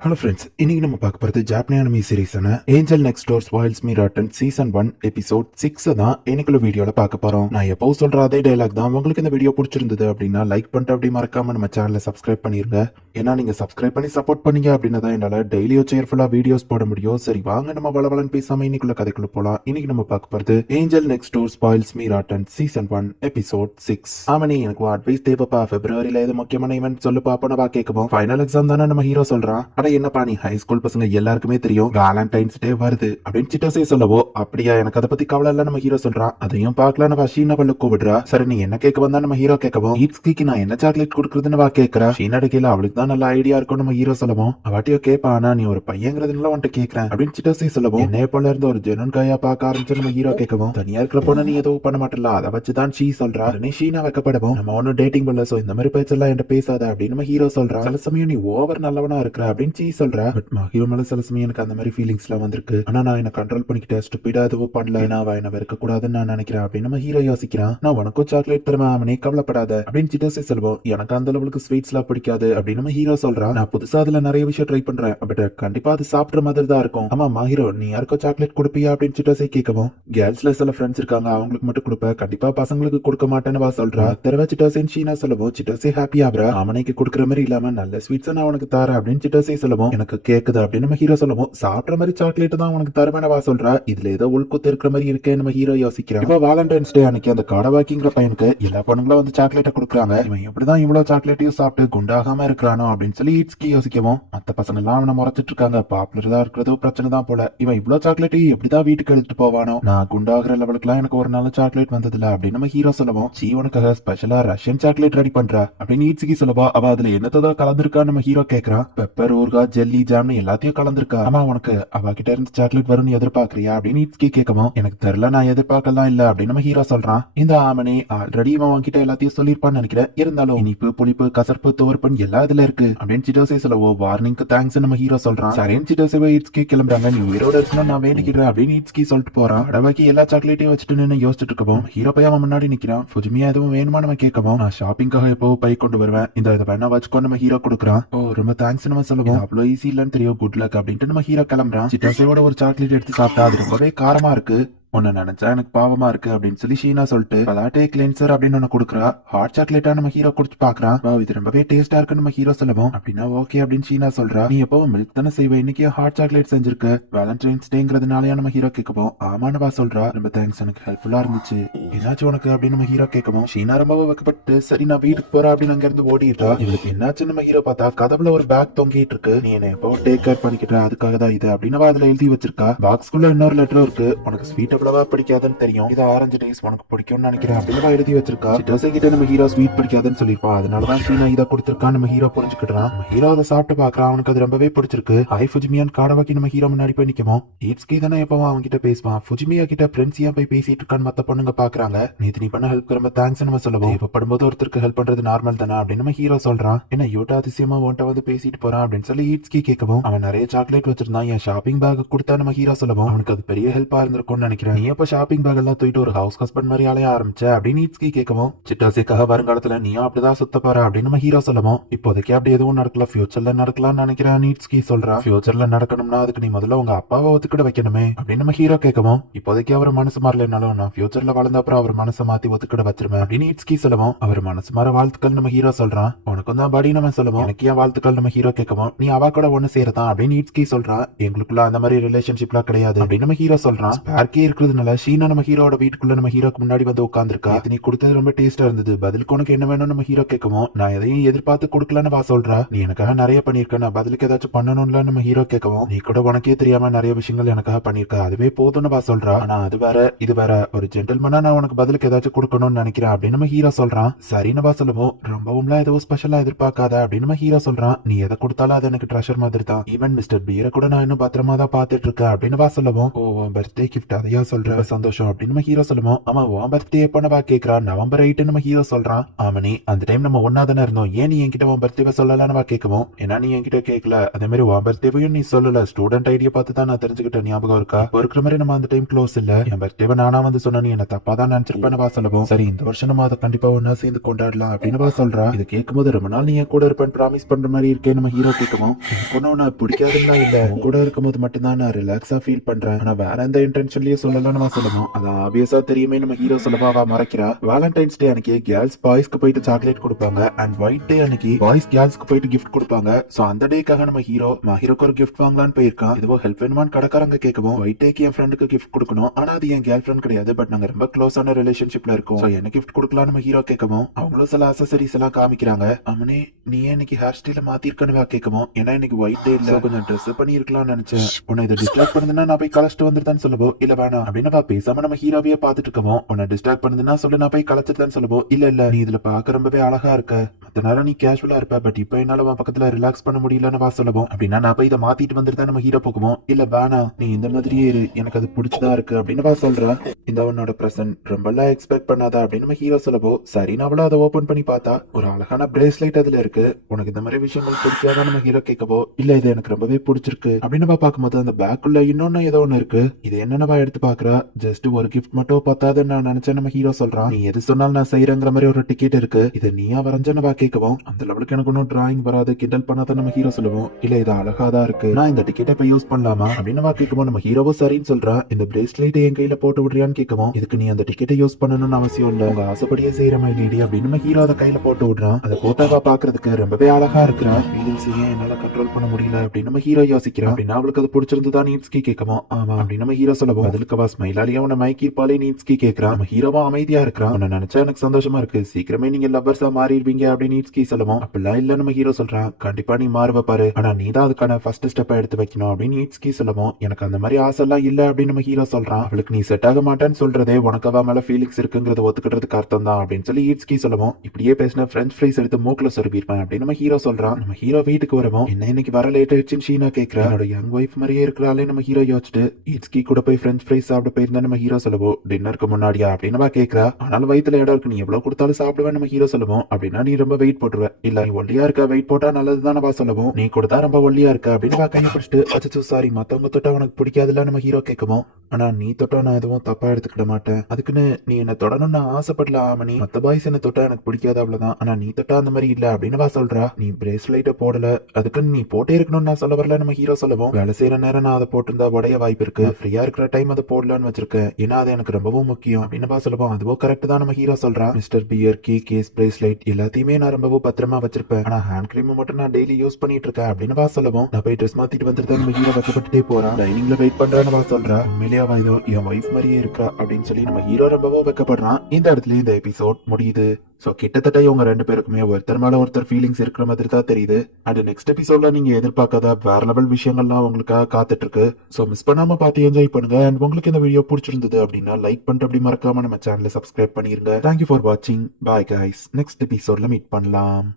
Hello friends, இன்னைக்கு நம்ம பார்க்க போகிறது ஜாப்பனீஸ் அனிமி சீரிஸான Angel Next Door Spoils Me Rotten season 1 episode 6 தான் இன்னைக்குள்ள வீடியோல பார்க்க போறோம். நான் எப்போ சொல்ற அதே டைலாக் தான். உங்களுக்கு இந்த வீடியோ பிடிச்சிருந்தது அப்படின்னா லைக் பண்ணிட்டு அப்படி மறக்காம நம்ம சேனலை சப்ஸ்கிரைப் பண்ணிருங்க. ஏன்னா நீங்க சப்ஸ்கிரைப் பண்ணி சப்போர்ட் பண்ணீங்க அப்படின்னா தான் என்னால டெய்லியும் சேர்ஃபுல்லா வீடியோஸ் போட முடியும். சரி வாங்க நம்ம வளவலன்னு பேசாம இன்னைக்குள்ள கதைக்குள்ள போலாம். இன்னைக்கு நம்ம பார்க்க போறது angel Next Door Spoils Me Rotten season 1 episode 6. Omni எனக்கு அட்வைஸ் தேவைப்பா. பிப்ரவரியில ஏதோ முக்கியமான ஈவென்ட் சொல்லுப்பா. அப்ப நான் கேட்கவும் ஃபைனல் எக்ஸாம் தானே நம்ம ஹீரோ சொல்றான். என்னப்பா நீ ஹை ஸ்கூல் பசங்க எல்லாருக்குமே தெரியும் வேலண்டைன்ஸ் டே வருது அப்படின்னு சிட்டோசே சொல்லவோ, அப்படியா எனக்கு அதை பத்தி கவலை இல்ல நம்ம ஹீரோ சொல்றான். அதையும் பார்க்கலாம் நம்ம ஷீனா பல்ல கூப்பிடுறா. சரி நீ என்ன கேட்க வந்தா நம்ம ஹீரோ கேட்கவும், ஈட்ஸ்கிக்கு நான் என்ன சாக்லேட் கொடுக்குறதுன்னு வா கேட்கறா. ஷீனா கேல அவளுக்கு தான் நல்ல ஐடியா இருக்கும் நம்ம ஹீரோ சொல்லவும், அவாட்டியோ கேப்பா ஆனா நீ ஒரு பையங்கிறதுனால வந்துட்டு கேட்கறேன் அப்படின்னு சிட்டோசே சொல்லவும், என்னைய போல இருந்து ஒரு ஜெனன் கையா பார்க்க ஆரம்பிச்சு நம்ம ஹீரோ கேட்கவும், தனியா இருக்கிற பொண்ணு நீ எதுவும் பண்ண மாட்டல அதை வச்சுதான் ஷீ சொல்றா. நீ ஷீனா வைக்கப்படவும் நம்ம ஒன்னும் டேட்டிங் பண்ணல, சோ இந்த மாதிரி பேச்செல்லாம் என்கிட்ட பேசாத அப்படின்னு நம்ம ஹீரோ சொல்றா. சில சமயம் நீ ஓவர் நல்லவனா இருக்கிற அப்படின்னு ஷீ சொல்றா. பட் மஹிரோ மேல சில சமயம் எனக்கு அந்த மாதிரி ஃபீலிங்ஸ் எல்லாம் வந்திருக்கு. ஆனா நான் என்ன கண்ட்ரோல் பண்ணிக்கிட்டேன். ஸ்டூபிடா எதுவும் பண்ணல. நான் அவ என்ன வெறுக்க கூடாதுன்னு நான் நினைக்கிறேன் அப்படின்னு நம்ம ஹீரோ யோசிக்கிறான். நான் உனக்கும் சாக்லேட் தருவேன் அவனே கவலைப்படாத அப்படின்னு சிட்டோசே சொல்வோம். எனக்கு அந்த அளவுக்கு ஸ்வீட்ஸ் எல்லாம் பிடிக்காது அப்படின்னு நம்ம ஹீரோ சொல்றான். நான் புதுசா அதுல நிறைய விஷயம் ட்ரை பண்றேன். பட் கண்டிப்பா அது சாப்பிட்ற மாதிரி தான் இருக்கும். ஆமா மஹிரோ நீ யாருக்கும் சாக்லேட் கொடுப்பியா அப்படின்னு சிட்டோசே கேட்கவும், கேர்ள்ஸ்ல சில ஃப்ரெண்ட்ஸ் இருக்காங்க அவங்களுக்கு மட்டும் கொடுப்பேன், கண்டிப்பா பசங்களுக்கு கொடுக்க மாட்டேன்னு வா சொல்றா. தெரவ சிட்டோசேன்னு ஷீனா சொல்லவும் சிட்டோசே ஹாப்பி ஆகுறா. அவனைக்கு கொடுக்குற மாதிரி இல்லாம நல்ல ஸ்வீட்ஸ் நான் உனக்கு தரேன் அப்படின்னு சிட்டோசே சொல்லவும், எனக்கு கேக்குது அப்படின்னு நம்ம ஹீரோ சொல்லவும், சாப்பிட்ற மாதிரி சாக்லேட் தான் உனக்கு தருவேனவா சொல்றா. இதுல ஏதோ உள்குத்து இருக்கிற மாதிரி இருக்கே நம்ம ஹீரோ யோசிக்கிறான். இப்போ வேலண்டைன்ஸ் டே அன்னைக்கு அந்த காடவாக்கிங்கிற பையனுக்கு எல்லா பொண்ணுங்களும் வந்து சாக்லேட்டை கொடுக்குறாங்க. இவன் எப்படிதான் இவ்வளவு சாக்லேட்டையும் சாப்பிட்டு குண்டாகாம இருக்கிறானோ அப்படின்னு சொல்லி ஈட்ஸ்கி யோசிக்கவும், மத்த பசங்க எல்லாம் அவனை முறைச்சிட்டு இருக்காங்க. பாப்புலர் தான் இருக்கிறதோ பிரச்சனை தான் போல. இவன் இவ்வளவு சாக்லேட்டையும் எப்படிதான் வீட்டுக்கு எடுத்துட்டு போவானோ. நான் குண்டாகிற லெவலுக்கு எல்லாம் எனக்கு ஒரு நல்ல சாக்லேட் வந்ததுல அப்படின்னு நம்ம ஹீரோ சொல்லவும், ஜீவனுக்காக ஸ்பெஷலா ரஷ்யன் சாக்லேட் ரெடி பண்றா அப்படின்னு ஈட்ஸ்கி சொல்லவா. அவ அதுல என்னதான் கலந்துருக்கா நம்ம ஹீரோ கேக்குறான். பெப்பர் ஊர்கா ஜெல்லி ஜாம்னு எல்லாத்தையும் கலந்துருக்கா. ஆமா உனக்கு அவகிட்ட இருந்து சாக்லேட் வரும்னு எதிர்பார்க்கறியா அப்படின்னு ஈட்ஸ்கி கேட்கவும், எனக்கு தெரியல நான் எதிர்பார்க்கலாம் இல்ல அப்படின்னு நம்ம ஹீரோ சொல்றான். இந்த ஆமனி ஆல்ரெடி இவன் உன்கிட்ட எல்லாத்தையும் சொல்லிருப்பான்னு நினைக்கிறேன். இருந்தாலும் இனிப்பு புளிப்பு கசர்ப்பு துவர்ப்புன்னு எல்லா இதுல இருக்கு அப்படின்னு சிட்டோசே சொல்லவோ, வார்னிங்க்கு தேங்க்ஸ் நம்ம ஹீரோ சொல்றான். சரின்னு சிட்டோசே ஈட்ஸ்கி கிளம்புறாங்க. நீ உயிரோட இருக்கணும் நான் வேண்டிக்கிறேன் அப்படின்னு ஈட்ஸ்கி சொல்லிட்டு போறான். அடவாக்கி எல்லா சாக்லேட்டையும் வச்சுட்டு நின்று யோசிச்சுட்டு இருக்கவும், ஹீரோ பையன் அவன் முன்னாடி நிக்கிறான். புஜ்மியா எதுவும் வேணுமா நம்ம கேட்கவும், நான் ஷாப்பிங்காக எப்போ பை கொண்டு வருவேன், இந்த இதை வேணா வச்சுக்கோ நம்ம ஹீரோ கொடுக்குறான். ஓ ரொம்ப தேங்க்ஸ் நம்ம சொல்லுவோம், அவ்வளவு ஈஸி இல்லன்னு தெரியும், குட் லக் அப்படின்ட்டு நம்ம ஹீரோ கிளம்புறான். சிட்டோசேவோட ஒரு சாக்லேட் எடுத்து சாப்பிட்டா அது ரொம்பவே காரமா இருக்கு. உன்னை நினைச்சா எனக்கு பாவமா இருக்கு அப்படின்னு சொல்லி ஷீனா சொல்லிட்டு பலாட்டே கிளென்சர் அப்படின்னு ஒன்னு கொடுக்குறா. ஹாட் சாக்லேட்டா நம்ம ஹீரோ குடிச்சு பாக்குறான். இது ரொம்பவே டேஸ்டா இருக்கு நம்ம ஹீரோ சொல்லவும், அப்படின்னா ஓகே அப்படின்னு ஷீனா சொல்றா. நீ எப்பவும் மில்க் தானே செய்வ, இன்னைக்கு ஹாட் சாக்லேட் செஞ்சிருக்க, வேலண்டைன்ஸ் டேங்கிறதுனாலயா நம்ம ஹீரோ கேட்கவும், ஆமானவா சொல்றா. ரொம்ப தேங்க்ஸ் எனக்கு ஹெல்ப்ஃபுல்லா இருந்துச்சு, என்னாச்சு உனக்கு அப்படின்னு நம்ம ஹீரோ கேட்கவும், ஷீனா ரொம்ப வைக்கப்பட்டு சரி நான் வீட்டுக்கு போறேன் அப்படின்னு அங்க இருந்து ஓடிட்டா. இவளுக்கு என்னாச்சு நம்ம ஹீரோ பார்த்தா கதவுல ஒரு பேக் தொங்கிட்டு இருக்கு. நீ என்ன எப்போ டேக் கேர் பண்ணிக்கிட்ட அதுக்காக தான் இது அப்படின்னு அதுல எழுதி வச்சிருக்கா. பாக்ஸ்குள்ள இன்னொரு லெட்டர் இருக்கு. உனக்கு ஸ்வீட் அவ்வளவா பிடிக்காதுன்னு தெரியும், இது ஆரஞ்சு டேஸ் உனக்கு பிடிக்கும்னு நினைக்கிறேன் அப்படின்னு எழுதி வச்சிருக்கா. சிட்டோசே கிட்ட நம்ம ஹீரோ ஸ்வீட் பிடிக்காதுன்னு சொல்லிருப்பான். அதனாலதான் ஷீனா இதை கொடுத்திருக்கான் நம்ம ஹீரோ புரிஞ்சுக்கிட்டான். நம்ம ஹீரோ அதை சாப்பிட்டு பாக்குறான். அவனுக்கு அது ரொம்பவே பிடிச்சிருக்கு. ஹை ஃபுஜிமியான் காடவாக்கி நம்ம ஹீரோ முன்னாடி போய் நிக்கவும், ஈட்ஸ்கி தானே எப்பவும் அவங்க கிட்ட பேசுவான். ஃபுஜிமியா கிட்ட பிரெண்ட்ஸியா போய் பேசிட்டு இருக்கான்னு மத்த பொண்ணுங்க பாக்குறாங்க. நேத்து நீ பண்ண ஹெல்ப் ரொம்ப தேங்க்ஸ் நம்ம சொல்லுவோம். தேவைப்படும் போது ஒருத்தருக்கு ஹெல்ப் பண்றது நார்மல் தானே அப்படின்னு நம்ம ஹீரோ சொல்றான். என்ன யூட்டா அதிசயமா உன்ட்ட வந்து பேசிட்டு போறான் அப்படின்னு சொல்லி ஈட்ஸ்கி கேட்கவும், அவன் நிறைய சாக்லேட் வச்சிருந்தான், என் ஷாப்பிங் பேக் கொடுத்தா நம்ம ஹீரோ சொல்லவும், அவனுக்கு அது பெரிய ஹெல்ப்பா இருந்திருக்கும்னு நினைக்கிறேன். நீ எப்ப ஷாப்பிங் பேக் எல்லாம் தூக்கிட்டு ஒரு ஹவுஸ் ஹஸ்பண்ட் மாதிரி ஆளைய ஆரம்பிச்ச அப்படின்னு ஈட்ஸ்கி கேட்கவும், சிட்டோசேக்காக வருங்காலத்துல நீயும் அப்படிதான் சுத்த போற அப்படின்னு நம்ம ஹீரோ சொல்லவும், இப்போதைக்கு அப்படி எதுவும் நடக்கல, ஃபியூச்சர்ல நடக்கலாம்னு நினைக்கிறேன் ஈட்ஸ்கி சொல்றான். ஃபியூச்சர்ல நடக்கணும்னா அதுக்கு நீ முதல்ல உங்க அப்பாவை ஒத்துக்கிட வைக்கணுமே அப்படின்னு நம்ம ஹீரோ கேட்கவும், இப்போதைக்கு அவர் மனசு மாறலனாலும் நான் ஃபியூச்சர்ல வளர்ந்த அப்புறம் அவர் மனசை மாத்தி ஒத்துக்கிட வச்சிருவேன் அப்படின்னு ஈட்ஸ்கி சொல்லவும், அவர் மனசு மாற வாழ்த்துக்கள் நம்ம ஹீரோ சொல்றான். உனக்கும் தான் படி நம்ம சொல்லவும், எனக்கு ஏன் வாழ்த்துக்கள் நம்ம ஹீரோ கேட்கவும், நீ அவ கூட ஒண்ணு சேரதான் அப்படின்னு ஈட்ஸ்கி சொல்றான். எங்களுக்குள்ள அந்த மாதிரி ரிலேஷன்ஷிப்லாம் கிடையாது அப்படின்னு நம்ம ஹீரோ சொல்றான். ஸ்பார்க்கே இருக்கிறதுனால ஷீனா நம்ம ஹீரோட வீட்டுக்குள்ள நம்ம ஹீரோக்கு முன்னாடி வந்து உட்கார்ந்துருக்கா. நீ கொடுத்தது ரொம்ப டேஸ்டா இருந்தது, பதிலுக்கு உனக்கு என்ன வேணும் நம்ம ஹீரோ கேட்கவும், நான் எதையும் எதிர்பார்த்து கொடுக்கலன்னு வா சொல்றா. நீ எனக்காக நிறைய பண்ணிருக்க, நான் பதிலுக்கு ஏதாச்சும் பண்ணணும்ல நம்ம ஹீரோ கேட்கவும், நீ கூட உனக்கே தெரியாம நிறைய விஷயங்கள் எனக்காக பண்ணிருக்க, அதுவே போதும்னு வா சொல்றா. ஆனா அது வேற இது வேற, ஒரு ஜென்டில்மேனா நான் உனக்கு பதிலுக்கு ஏதாச்சும் கொடுக்கணும்னு நினைக்கிறேன் அப்படின்னு நம்ம ஹீரோ சொல்றான். சரின்னு வா சொல்லுவோம், ரொம்பவும்லாம் ஏதோ ஸ்பெஷலா எதிர்பார்க்காத அப்படின்னு நம்ம ஹீரோ சொல்றான். நீ எதை கொடுத்தாலும் அது எனக்கு ட்ரெஷர் மாதிரி தான், ஈவன் மிஸ்டர் பீரை கூட நான் இன்னும் பத்திரமா தான் பாத்துட்டு இருக்கேன் அப்படின்னு வா சொல்லுவோம். ஓ பர்த்டே கிஃப்ட் அதையா சொல்ற சந்தோஷம் அப்படின்னு நம்ம ஹீரோ சொல்லுவோம். ஆமா உன் பர்த்டே எப்ப கேக்குறா. நவம்பர் 8 நம்ம ஹீரோ சொல்றான். ஆமனி அந்த டைம் நம்ம ஒன்னா தானே இருந்தோம், ஏன் நீ என்கிட்ட உன் பர்த்டே சொல்லலான்னு கேட்கவும், ஏன்னா நீ என்கிட்ட கேட்கல, அதே மாதிரி உன் பர்த்டேவையும் நீ சொல்லல, ஸ்டூடெண்ட் ஐடியா பார்த்து தான் நான் தெரிஞ்சுக்கிட்டேன், ஞாபகம் இருக்கா? இப்போ இருக்கிற மாதிரி நம்ம அந்த டைம் க்ளோஸ் இல்ல, என் பர்த்டேவை நானா வந்து சொன்ன, நீ என்ன தப்பா தான் நினைச்சிருப்பேன்னு சொல்லவும், சரி இந்த வருஷம் நம்ம அதை கண்டிப்பா ஒன்னா சேர்ந்து கொண்டாடலாம் அப்படின்னு சொல்றா. இது கேட்கும்போது ரொம்ப நாள் நீ என் கூட இருப்பேன்னு ப்ராமிஸ் பண்ற மாதிரி இருக்கே நம்ம ஹீரோ கேட்கவும், பொண்ணு நான் பிடிக்காதுன்னா இல்ல, உன் கூட இருக்கும்போது மட்டும்தான் நான் ரிலாக்ஸா ஃபீல் பண்றேன், ஆனா வேற எந்த இன்டென்ஷன்லயே சொல்லலாம் நம்ம சொல்லணும், அதான் ஆப்வியஸா தெரியுமே நம்ம ஹீரோ சொல்லவா அவ மறைக்கிறா. வேலண்டைன்ஸ் டே அன்னைக்கு கேர்ள்ஸ் பாய்ஸ்க்கு போயிட்டு சாக்லேட் கொடுப்பாங்க, அண்ட் ஒயிட் டே அன்னைக்கு பாய்ஸ் கேர்ள்ஸ்க்கு போயிட்டு கிஃப்ட் கொடுப்பாங்க. சோ அந்த டேக்காக நம்ம ஹீரோக்கு ஒரு கிஃப்ட் வாங்கலான்னு போயிருக்கான். இதுவோ ஹெல்ப் வேணுமான்னு கடைக்காரங்க கேட்கவும், ஒயிட் டேக்கு என் ஃப்ரெண்டுக்கு கிஃப்ட் கொடுக்கணும், ஆனா அது என் கேர்ள் ஃப்ரெண்ட் கிடையாது, பட் நாங்க ரொம்ப க்ளோஸான ரிலேஷன்ஷிப்ல இருக்கோம், சோ என்ன கிஃப்ட் கொடுக்கலாம் நம்ம ஹீரோ கேட்கவும், அவங்களும் சில அசசரிஸ் எல்லாம் காமிக்கிறாங்க. அவனே நீ இன்னைக்கு ஹேர் ஸ்டைல மாத்திருக்கன்னு கேட்கவும், ஏன்னா இன்னைக்கு ஒயிட் டே இல்ல, கொஞ்சம் ட்ரெஸ் பண்ணி இருக்கலாம்னு நினைச்சேன், உன்னை இதை டிஸ்ட்ராக்ட் பண்ணுதுன்னா நான் போய் கலச்சிட்டு வந்துருதான்னு சொல்லவோ, இல்ல வேணாம் அப்படின்னு பேசாம நம்ம ஹீரோவையே பாத்துட்டு இருக்கவும், உன்னை டிஸ்ட்ராக்ட் பண்ணுதுன்னா சொல்லு நான் போய் கலச்சிட்டு சொல்லவோ, இல்ல நீ இதுல பாக்க ரொம்பவே அழகா இருக்க, மத்த நேரம் நீ கேஷுவலா இருப்ப, பட் இப்ப என்னால உன் பக்கத்துல ரிலாக்ஸ் பண்ண முடியலன்னு சொல்லவும், அப்படின்னா நான் போய் இதை மாத்திட்டு வந்துட்டு நம்ம ஹீரோ போக்குவோம், இல்ல வேணாம் நீ இந்த மாதிரியே இரு, எனக்கு அது பிடிச்சதா இருக்கு அப்படின்னு சொல்ற, இந்த உன்னோட பிரசன்ட் ரொம்ப எல்லாம் எக்ஸ்பெக்ட் பண்ணாத அப்படின்னு நம்ம ஹீரோ சொல்லவோ, சரி அவளும் அதை ஓபன் பண்ணி பார்த்தா ஒரு அழகான பிரேஸ்லைட் அதுல இருக்கு, உனக்கு இந்த மாதிரி விஷயங்கள் பிடிக்காத நம்ம ஹீரோ கேட்கவோ, இல்ல இது எனக்கு ரொம்பவே பிடிச்சிருக்கு அப்படின்னு பார்க்கும்போது அந்த பேக்குள்ள இன்னொன்னு ஏதோ ஒண்ணு இருக்கு, இது என்னென்னவா எடுத்து பாக்குறா, ஜஸ்ட் ஒரு கிஃப்ட் மட்டும் பார்த்தாதுன்னு நான் நினைச்சேன் நம்ம ஹீரோ சொல்றான், நீ எது சொன்னாலும் நான் செய்யறங்கிற மாதிரி ஒரு டிக்கெட் இருக்கு, இது நீயா வரைஞ்சனவா கேட்கவும், அந்த லெவலுக்கு எனக்கு ஒன்னும் டிராயிங் வராது, கிண்டல் பண்ணாத நம்ம ஹீரோ சொல்லுவோம், இல்ல இது அழகாதான் இருக்கு, நான் இந்த டிக்கெட்டை இப்ப யூஸ் பண்ணலாமா அப்படின்னு கேட்கவும், நம்ம ஹீரோவோ சரின்னு சொல்றா, இந்த பிரேஸ்லைட் என் கையில போட்டு விடுறியான்னு கேட்கவும், இதுக்கு நீ அந்த டிக்கெட்டை யூஸ் பண்ணணும்னு அவசியம் இல்ல, உங்க ஆசைப்படியே செய்யற மாதிரி லேடி அப்படின்னு நம்ம ஹீரோ அதை கையில போட்டு விடுறான், அதை போட்டாவா பாக்குறதுக்கு ரொம்பவே அழகா இருக்கிறா, ஃபீலிங்ஸ் ஏன் என்னால கண்ட்ரோல் பண்ண முடியல அப்படின்னு நம்ம ஹீரோ யோசிக்கிறான், அப்படின்னா அவளுக்கு அது பிடிச்சிருந்ததா நீட்ஸ்கி கேட்கவும், ஆமா அப்படின்னு நம்ம ஹீரோ சொல்லவும், அதுக்கு அவ ஸ்மைலாலியா உன்னை மைக்கிருப்பாலே நீட்ஸ்கி கேட்கறான், நம்ம ஹீரோவா அமைதியா இருக்கிறான், உன்னை நினைச்சா எனக்கு சந்தோஷமா இருக்கு, சீக்கிரமே நீங்க லவ்வர்ஸா மாறிடுவீங்க அப்படின்னு நீட்ஸ்கி சொல்லவும், அப்படிலாம் இல்ல நம்ம ஹீரோ சொல்றான், கண்டிப்பா நீ மாறுவ பாரு, ஆனா நீ தான் அதுக்கான ஃபர்ஸ்ட் ஸ்டெப் எடுத்து வைக்கணும் அப்படின்னு நீட்ஸ்கி சொல்லவும், எனக்கு அந்த மாதிரி ஆசை எல்லாம் இல்ல அப்படின்னு நம்ம ஹீரோ சொல்றான், அவளுக்கு நீ செட் ஆக மாட்டேன்னு சொல்றதே உனக்கு அவ மேல ஃபீலிங்ஸ் இருக்குங்கிறத ஒத்துக்கிட்டதுக்கு அர்த்தம் தான் அப்படின்னு சொல்லி ஈட்ஸ்கி சொல்லவும், இப்படியே பேசின பிரெஞ்ச் ஃப்ரைஸ் எடுத்து மூக்குல சொருபிருப்பேன் அப்படின்னு நம்ம ஹீரோ சொல்றான், நம்ம ஹீரோ வீட்டுக்கு வரவும், என்ன இன்னைக்கு வர லேட் ஆயிடுச்சுன்னு ஷீனா கேட்கிறா, என்னோட யங் ஒய்ஃப் மாதிரியே இருக்கிறாலே நம்ம ஹீரோ யோசிச்சுட்டு, ஈட்ஸ்கி கூட போய் பிரெஞ்ச் ஃப்ரைஸ் சாப்பிட போயிருந்தா நம்ம ஹீரோ சொல்லவும், டின்னருக்கு முன்னாடியா அப்படின்னு கேட்கிறா, ஆனாலும் வயித்துல இடம் இருக்கு, நீ எவ்வளவு கொடுத்தாலும் சாப்பிடுவேன் நம்ம ஹீரோ சொல்லுவோம், அப்படின்னா நீ ரொம்ப வெயிட் போட்டுருவ, இல்ல நீ ஒல்லியா இருக்க, வெயிட் போட்டா நல்லதுதான் சொல்லவும், நீ கொடுத்தா ரொம்ப ஒல்லியா இருக்க அப்படின்னு கையை பிடிச்சிட்டு, அச்சோ சாரி மத்தவங்க தொட்டா உனக்கு பிடிக்காதுல்ல நம்ம ஹீரோ கேட்கவும், ஆனா நீ தொட்டா நான் எதுவும் தப்பா எடுத்துக்கிட மாட்டேன், அதுக்குன்னு நீ என்ன தொடணும் நான் ஆசைப்படல ஆமணி, மத்த பாய்ஸ் என்ன தொட்டா எனக்கு பிடிக்காது அவ்வளவுதான், ஆனா நீ தொட்டா அந்த மாதிரி இல்ல அப்படின்னு சொல்றா, நீ பிரேஸ்லைட்ட போடல, அதுக்குன்னு நீ போட்டே இருக்கணும்னு நான் சொல்ல வரல நம்ம ஹீரோ சொல்லவும், வேலை செய்யற நேரம் நான் அதை போட்டிருந்தா உடைய வாய்ப்பு இருக்கு, ஃப்ரீயா இருக்கிற டைம் அதை போடலான்னு வச்சிருக்கேன், ஏன்னா அது எனக்கு ரொம்பவும் முக்கியம் அப்படின்னு சொல்லுவோம், அதுவும் கரெக்ட் தான் நம்ம ஹீரோ சொல்றான், மிஸ்டர் பியர் கீ கேஸ் பிரேஸ்லைட் எல்லாத்தையுமே நான் ரொம்பவும் பத்திரமா வச்சிருப்பேன், ஆனா ஹேண்ட் கிரீம் மட்டும் நான் டெய்லி யூஸ் பண்ணிட்டு இருக்கேன் அப்படின்னு சொல்லவும், நான் போய் ட்ரெஸ் மாத்திட்டு வந்துட்டு நம்ம ஹீரோ வைக்கப்பட்டுட்டே போறான், டைனிங்ல வெயிட் பண்றான்னு சொல்றா, உண்மையிலேயே அவ இதோ என் ஒய்ஃப் மாதிரியே இருக்கா அப்படின்னு சொல்லி நம்ம ஹீரோ ரொம்பவும் வைக்கப்படுறான். இந்த இடத்துல இந்த எபிசோட் முடியுது. சோ கிட்டத்தட்ட இவங்க ரெண்டு பேருக்குமே ஒருத்தர் மேல ஒருத்தர் ஃபீலிங்ஸ் இருக்கிற மாதிரி தான் தெரியுது. அண்ட் நெக்ஸ்ட் எபிசோட்ல நீங்க எதிர்பார்க்காத வேற லெவல் விஷயங்கள்லாம் உங்களுக்காக காத்துட்டு இருக்கு. சோ மிஸ் பண்ணாம பார்த்து என்ஜாய் பண்ணுங்க. அண்ட் உங்களுக்கு இந்த வீடியோ பிடிச்சிருந்தது அப்படின்னா லைக் பண்ணிட்டு அப்படி மறக்காம நம்ம சேனலை சப்ஸ்கிரைப் பண்ணிருங்க. தேங்க்யூ ஃபார் வாட்சிங். Bye guys. நெக்ஸ்ட் எபிசோட்ல மீட் பண்ணலாம்.